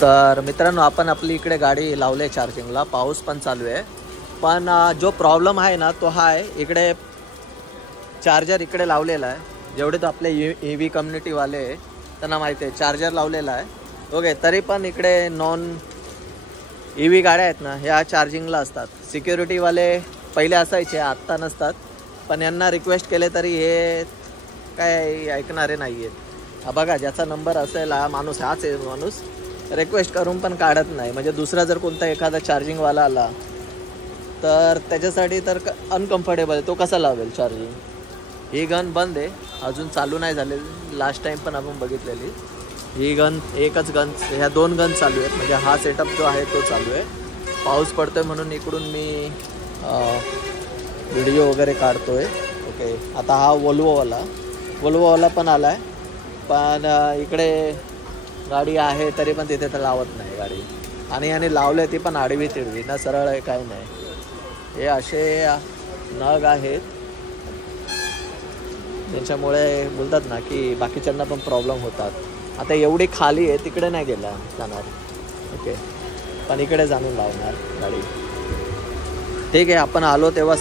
तर मित्रांनो, आपण आपली इकडे गाडी लावली आहे चार्जिंगला. पाऊस पण चालू आहे, पण जो प्रॉब्लेम आहे ना तो हा आहे, इकडे चार्जर इकडे लावलेला आहे. जेवढे तो आपले ई व्ही कम्युनिटीवाले त्यांना माहिती आहे चार्जर लावलेला आहे. ओके, तरी पण इकडे नॉन ई व्ही गाड्या आहेत ना, ह्या चार्जिंगला असतात. सिक्युरिटीवाले पहिले असायचे, आत्ता नसतात. पण यांना रिक्वेस्ट केले तरी हे काय ऐकणारे नाही आहेत. बघा, ज्याचा नंबर असेल हा माणूस, हाच आहे माणूस, रिक्वेस्ट करून पण काढत नाही. म्हणजे दुसरा जर कोणता एखादा चार्जिंगवाला आला तर त्याच्यासाठी तर अनकम्फर्टेबल आहे. तो कसा लावेल चार्जिंग? ही गन बंद आहे, अजून चालू नाही झालेली. लास्ट टाईम पण आपण बघितलेली ही गन, एकच गन, ह्या 2 गन चालू आहेत. म्हणजे हा सेटअप जो आहे तो चालू आहे. पाऊस पडतोय म्हणून इकडून मी व्हिडिओ वगैरे काढतोय. ओके, आता हा वोल्वोवाला पण आला आहे. पण इकडे गाडी आहे तरी पण तिथे तर लावत नाही गाडी. आणि लावले ती पण आडवी तिडवी ना, सरळ आहे काय नाही. हे असे नग आहेत, त्याच्यामुळे बोलतात ना की बाकीच्यांना पण प्रॉब्लेम होतात. आता एवढी खाली आहे, तिकडे नाही गेला जाणार. ओके, पण इकडे जाणून लावणार गाडी. ठीक आहे, आपण आलो तेव्हा